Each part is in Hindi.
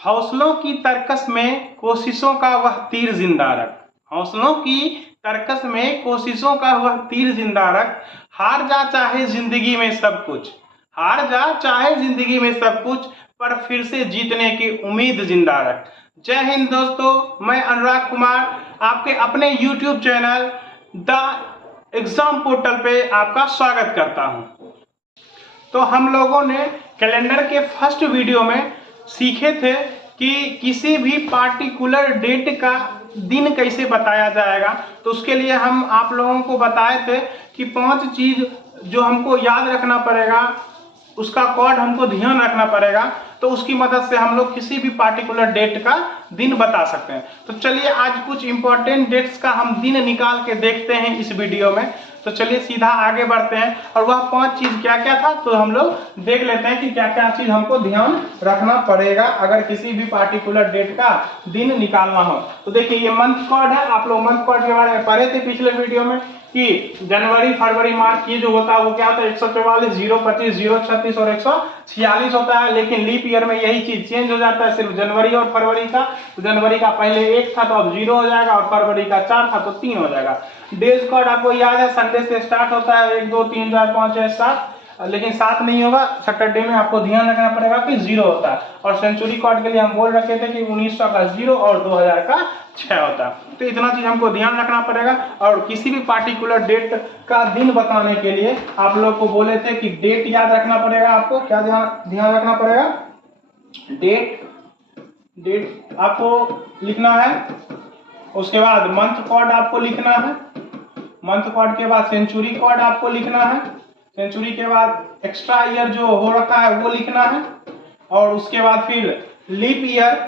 हौसलों की तरकस में कोशिशों का वह तीर जिंदा रख। हौसलों की तरकस में कोशिशों का वह तीर जिंदा रख। हार जा चाहे जिंदगी में सब कुछ, हार जा चाहे जिंदगी में सब कुछ, पर फिर से जीतने की उम्मीद जिंदा रख। जय हिंद दोस्तों, मैं अनुराग कुमार आपके अपने YouTube channel the exam portal पे आपका स्वागत करता हूं। तो हम लोगों ने कैलेंडर के फर्स्ट वीडियो में सीखे थे कि किसी भी पार्टिकुलर डेट का दिन कैसे बताया जाएगा। तो उसके लिए हम आप लोगों को बताए थे कि 5 चीज जो हमको याद रखना पड़ेगा, उसका कोड हमको ध्यान रखना पड़ेगा, तो उसकी मदद से हम लोग किसी भी पार्टिकुलर डेट का दिन बता सकते हैं। तो चलिए आज कुछ इंपॉर्टेंट डेट्स का हम दिन निकाल के देखते हैं इस वीडियो में। तो चलिए सीधा आगे बढ़ते हैं और वह 5 चीज क्या क्या था तो हम लोग देख लेते हैं कि क्या क्या चीज हमको ध्यान रखना पड़ेगा अगर किसी भी पार्टिकुलर डेट का दिन निकालना हो। तो देखिए ये मंथ कोड है, आप लोग मंथ कोड के बारे में पढ़े थे पिछले वीडियो में कि जनवरी फरवरी मार्च ये जो होता है वो क्या होता है 144, 025, 036 और 146 होता है। लेकिन लीप ईयर में यही चीज चेंज हो जाता है, सिर्फ जनवरी और फरवरी का। तो जनवरी का पहले 1 था तो अब 0 हो जाएगा और फरवरी का 4 था तो 3 हो जाएगा। डेज कोड आपको याद है, संडे से स्टार्ट होता है 1 2 3 4 5 6 7, लेकिन 7 नहीं होगा। सैटरडे में आपको ध्यान रखना पड़ेगा कि 0 होता है। और सेंचुरी कोड के लिए हम बोल रखे थे कि 1900 का 0 और 2000 का 6 होता है। तो इतना चीज हमको ध्यान रखना पड़ेगा। और किसी भी पार्टिकुलर डेट का दिन बताने के लिए आप लोग को बोले थे कि डेट याद रखना पड़ेगा। आपको क्या ध्यान रखना पड़ेगा? डेट आपको लिखना है। उसके बाद मंथ कोड आपको लिखना है। मंथ कोड के बाद सेंचुरी कोड आपको लिखना है। सेंचुरी के बाद एक्स्ट्रा ईयर जो हो रखा है वो लिखना है। और उसके बाद फिर लीप ईयर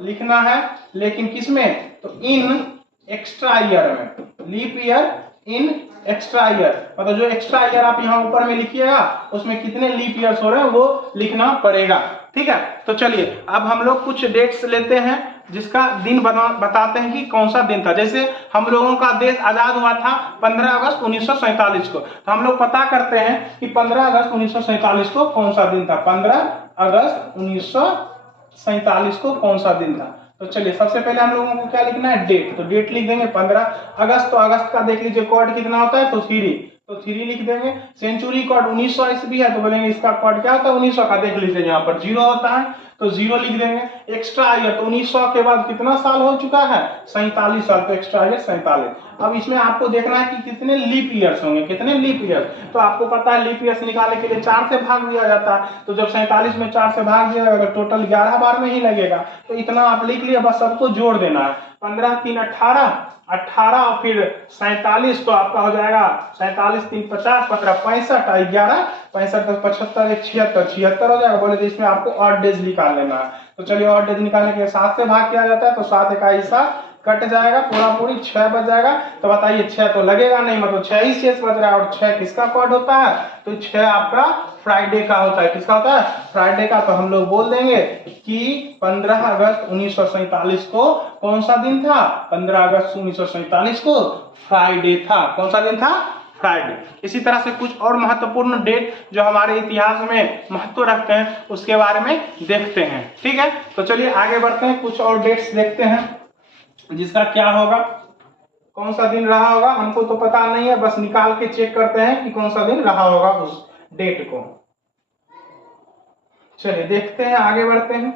लिखना है, लेकिन किसमें? तो इन एक्स्ट्रा ईयर में। Leap year in extra year, मतलब जो एक्स्ट्रा ईयर आप यहाँ ऊपर में लिखिएगा उसमें कितने लीप ईयर्स हो रहे हैं वो लिखना पड़ेगा। ठीक है, तो चलिए अब हम लोग कुछ डेट्स लेते हैं जिसका दिन बताते हैं कि कौन सा दिन था। जैसे हम लोगों का देश आजाद हुआ था 15 अगस्त 1947 को। तो हम लोग पता करते हैं कि 15 अगस्त 1947 को कौन सा दिन था। 15 अगस्त 1947 को कौन सा दिन था? तो चलिए सबसे पहले हम लोगों को क्या लिखना है? डेट। तो डेट लिख देंगे 15 अगस्त। तो अगस्त का देख लीजिए कोड कितना होता है, तो 3। तो 3 लिख देंगे। सेंचुरी कोड 1900 ईस्वी है तो बोलेंगे इसका कोड क्या होता है? 1900 का देख लीजिए यहाँ पर 0 होता है तो 0 लिख देंगे। एक्स्ट्रा ईयर तो 1900 के बाद कितना साल हो चुका है? 47 साल। तो एक्स्ट्रा ईयर 47। अब इसमें आपको देखना है कि कितने लीप ईयर्स होंगे, कितने लीप ईयर। तो आपको पता है लीप ईयर्स निकालने के लिए 4 से भाग दिया जाता है। तो जब 47 में 4 से भाग दिया जाएगा टोटल 11 बार में ही लगेगा। तो इतना आप लिख लिया, बस सबको जोड़ देना है। 15 3 18, 18 और फिर 47 तो आपका हो जाएगा 47 3 50, 15 65, 11 65 75 1 76, 76 हो जाएगा। बोले तो इसमें आपको ऑड डेज निकाल लेना है। तो चलिए ऑड डेज निकालने के लिए 7 से भाग किया जाता है तो 7 इकाई 7 कट जाएगा, पूरा पूरी 6 बच जाएगा। तो बताइए 6 तो लगेगा नहीं, मतलब 6 ही शेष बच रहा है। और 6 किसका कोड होता है? तो 6 आपका फ्राइडे का होता है। किसका होता है? फ्राइडे का। तो हम लोग बोल देंगे कि 15 अगस्त 1947 को कौन सा दिन था? 15 अगस्त 1947 को फ्राइडे था। कौन सा दिन था? फ्राइडे। इसी तरह से कुछ और महत्वपूर्ण डेट जो हमारे इतिहास में महत्व रखते हैं उसके बारे में देखते हैं। ठीक है, तो चलिए आगे बढ़ते हैं, कुछ और डेट्स देखते हैं जिसका क्या होगा, कौन सा दिन रहा होगा। हमको तो पता नहीं है, बस निकाल के चेक करते हैं कि कौन सा दिन रहा होगा उस डेट को। चलिए देखते हैं, आगे बढ़ते हैं।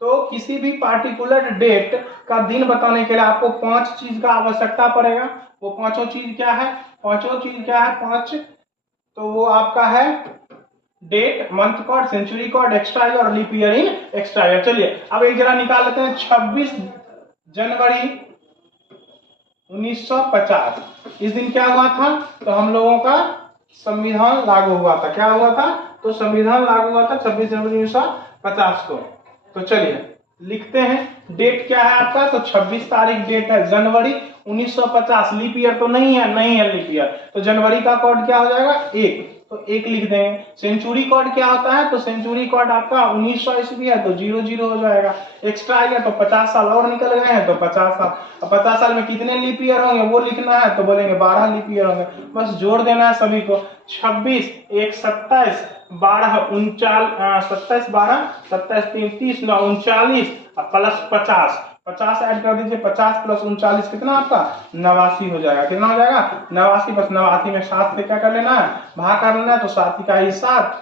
तो किसी भी पार्टिकुलर डेट का दिन बताने के लिए आपको 5 चीज का आवश्यकता पड़ेगा। वो पांचों चीज क्या है? 5। तो वो आपका है date, month code, century code, extra year और leap year in extra year. चलिए अब एक जरा निकाल लेते हैं। 26 जनवरी 1950 इस दिन क्या हुआ था? तो हम लोगों का संविधान लागू हुआ था। क्या हुआ था? तो संविधान लागू हुआ था 26 जनवरी 1950 को। तो चलिए लिखते हैं डेट क्या है आपका? तो 26 तारीख डेट है, जनवरी 1950। लीप ईयर तो नहीं है लीप ईयर। तो जनवरी का कोड क्या हो जाएगा? 1। तो 1 लिख देंगे। सेंचुरी कोड क्या होता है, तो सेंचुरी कोड आपका 1900 ईस्वी है तो 00 हो जाएगा। एक्स्ट्रा ईयर तो 50 साल और निकल गए हैं तो 50 साल। अब 50 साल में कितने लीप ईयर होंगे वो लिखना है, तो बोलेंगे 12 लीप ईयर होंगे। बस जोड़ देना है सभी को। 26 1 27 12 39 27 12 27 3 30 9 39 प्लस 50 ऐड कर दीजिए। 50 प्लस 39 कितना आपका 89 हो जाएगा। कितना हो जाएगा 89। बस 89 में 7 से क्या कर लेना है, भाग कर लेना है। तो 7 का ही 7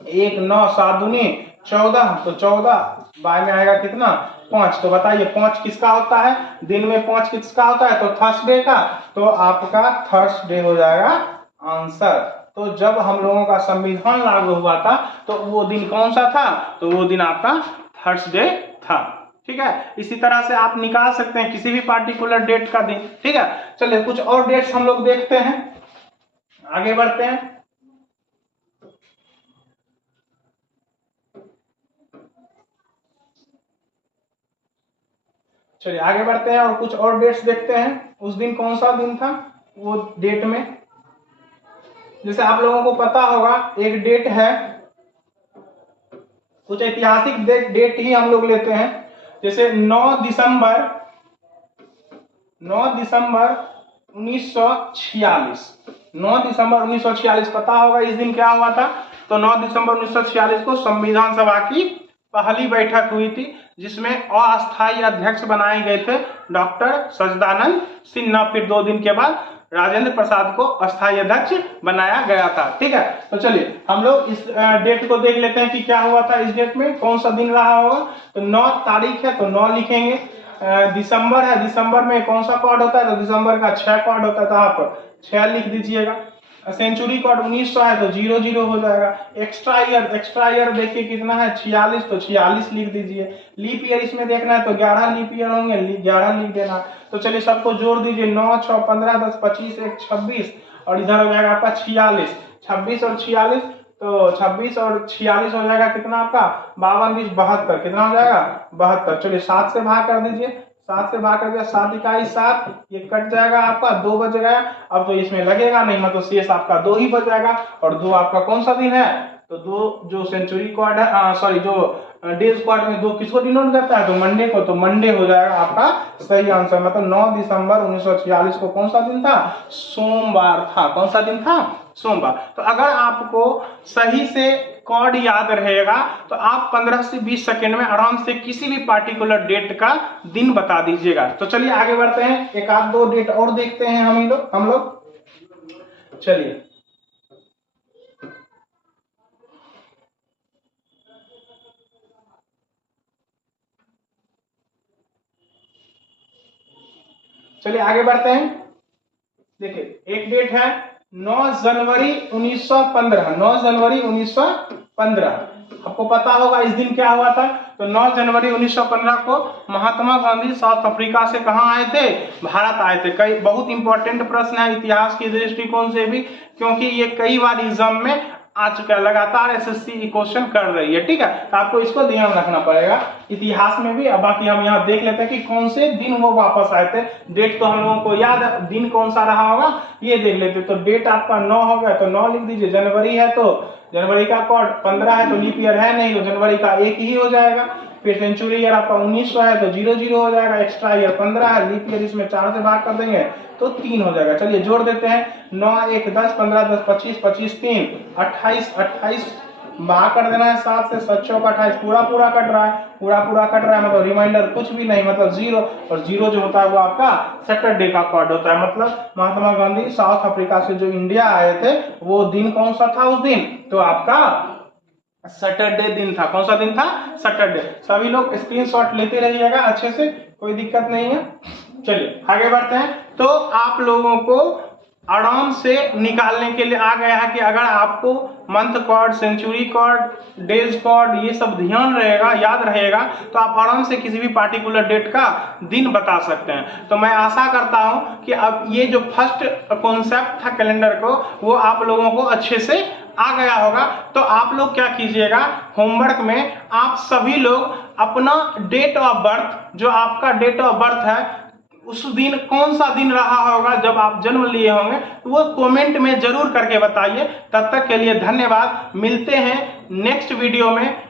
1 9 7 दूनी 14 तो 14 बाय में आएगा कितना 5। तो बताइए 5 किसका होता है, दिन में 5 किसका होता है, तो थर्सडे का। तो आपका थर्सडे हो जाएगा आंसर। तो जब हम लोगों का संविधान लागू हुआ था तो वो दिन कौन सा था, तो वो दिन आपका थर्सडे था। ठीक है, इसी तरह से आप निकाल सकते हैं किसी भी पार्टिकुलर डेट का दिन। ठीक है, चलिए कुछ और डेट्स हम लोग देखते हैं, आगे बढ़ते हैं। चलिए आगे बढ़ते हैं और कुछ और डेट्स देखते हैं। उस दिन कौन सा दिन था वो डेट में, जैसे आप लोगों को पता होगा एक डेट है, कुछ ऐतिहासिक डेट ही हम लोग लेते हैं। जैसे 9 दिसंबर 1946 9 दिसंबर 1946 पता होगा इस दिन क्या हुआ था। तो 9 दिसंबर 1946 को संविधान सभा की पहली बैठक हुई थी, जिसमें अस्थायी अध्यक्ष बनाए गए थे डॉक्टर सच्चिदानंद सिन्हा। फिर 2 दिन के बाद राजेंद्र प्रसाद को अस्थायी अध्यक्ष बनाया गया था। ठीक है, तो चलिए हम लोग इस डेट को देख लेते हैं कि क्या हुआ था इस डेट में, कौन सा दिन रहा होगा। तो 9 तारीख है तो 9 लिखेंगे। दिसंबर है, दिसंबर में कौन सा कोड होता है, तो दिसंबर का 6 कोड होता है तो आप 6 लिख दीजिएगा। सेंचुरी कोड 1900 है तो 00 हो जाएगा। एक्स्ट्रा ईयर देखिए कितना है 46 तो 46 लिख दीजिए। लीप ईयर इसमें देखना है तो 11 लीप ईयर होंगे, 11 लिख देना। तो चलिए सबको जोड़ दीजिए, 9 6 15 10 25 1 26 और इधर हो जाएगा आपका 46। 26 और 46 तो 26 और 46 हो जाएगा कितना आपका 52 20 72। कितना हो जाएगा 72। चलिए 7 से भाग कर दीजिए, 7 से भाग कर दिया 7 इकाई 7, ये कट जाएगा आपका 2 बच गया। अब तो इसमें लगेगा नहीं, मतलब शेष आपका 2 ही बच जाएगा। और 2 आपका कौन सा दिन है, तो 2 जो सेंचुरी क्वाड है, सॉरी जो डेज क्वाड में 2 किसको डिनोट करता है, तो मंडे को। तो मंडे हो जाएगा आपका सही आंसर। मतलब 9 दिसंबर 1946 को कौन सा दिन था, सोमवार था। कौन सा दिन था, सोमवार। तो अगर आपको सही से कोड याद रहेगा तो आप 15 से 20 सेकंड में आराम से किसी भी पार्टिकुलर डेट का दिन बता दीजिएगा। तो चलिए आगे बढ़ते हैं, एक आध 2 डेट और देखते हैं हम लोग। चलिए आगे बढ़ते हैं। देखिए एक डेट है 9 जनवरी 1915। 9 जनवरी 1915 आपको पता होगा इस दिन क्या हुआ था। तो 9 जनवरी 1915 को महात्मा गांधी साउथ अफ्रीका से कहां आए थे, भारत आए थे। कई बहुत इंपॉर्टेंट प्रश्न है इतिहास के दृष्टिकोण से भी, क्योंकि ये कई बार एग्जाम में आ चुका है, लगातार एसएससी क्वेश्चन कर रही है। ठीक है, तो आपको इसको ध्यान रखना पड़ेगा इतिहास में भी। अब बाकी हम यहाँ देख लेते हैं कि कौन से दिन वो वापस आए थे। डेट तो हम लोगों को याद है, दिन कौन सा रहा होगा ये देख लेते। तो डेट आपका 9 हो गया तो 9 लिख दीजिए। जनवरी है तो जनवरी का कोड 15 है तो लीप ईयर है नहीं तो जनवरी का 1 ही हो जाएगा। फिर सेंचुरी ईयर आपका 1900 है तो 00 हो जाएगा। एक्स्ट्रा ईयर 15 है, लीप ईयर इसमें 4 से भाग कर देंगे तो 3 हो जाएगा। चलिए जोड़ देते हैं, 9 1 10 15 10 25 25 3 28 भाग कर देना है 7 से। 7 चौक 28 पूरा कट रहा है, मतलब रिमाइंडर कुछ भी नहीं, मतलब 0। और 0 जो होता है वो आपका सैटरडे का कोड होता है। मतलब महात्मा गांधी साउथ अफ्रीका से जो इंडिया आए थे वो दिन कौन सा था उस दिन, तो आपका सैटरडे दिन था। कौन सा दिन था, सैटरडे। सभी लोग स्क्रीनशॉट लेते रहिएगा अच्छे से, कोई दिक्कत नहीं है। चलिए आगे बढ़ते हैं। तो आप लोगों को आराम से निकालने के लिए आ गया है कि अगर आपको month code, century code, days code ये सब ध्यान रहेगा, याद रहेगा, तो आप आराम से किसी भी पार्टिकुलर डेट का दिन बता सकते हैं। तो मैं आशा करता हूं कि अब ये जो फर्स्ट कॉन्सेप्ट था कैलेंडर को वो आप लोगों को अच्छे से आ गया होगा। तो आप लोग क्या कीजिएगा, होमवर्क में आप सभी लोग अपना डेट ऑफ बर्थ, जो आपका डेट ऑफ बर्थ है उस दिन कौन सा दिन रहा होगा जब आप जन्म लिए होंगे, तो वो कमेंट में जरूर करके बताइए। तब तक के लिए धन्यवाद। मिलते हैं नेक्स्ट वीडियो में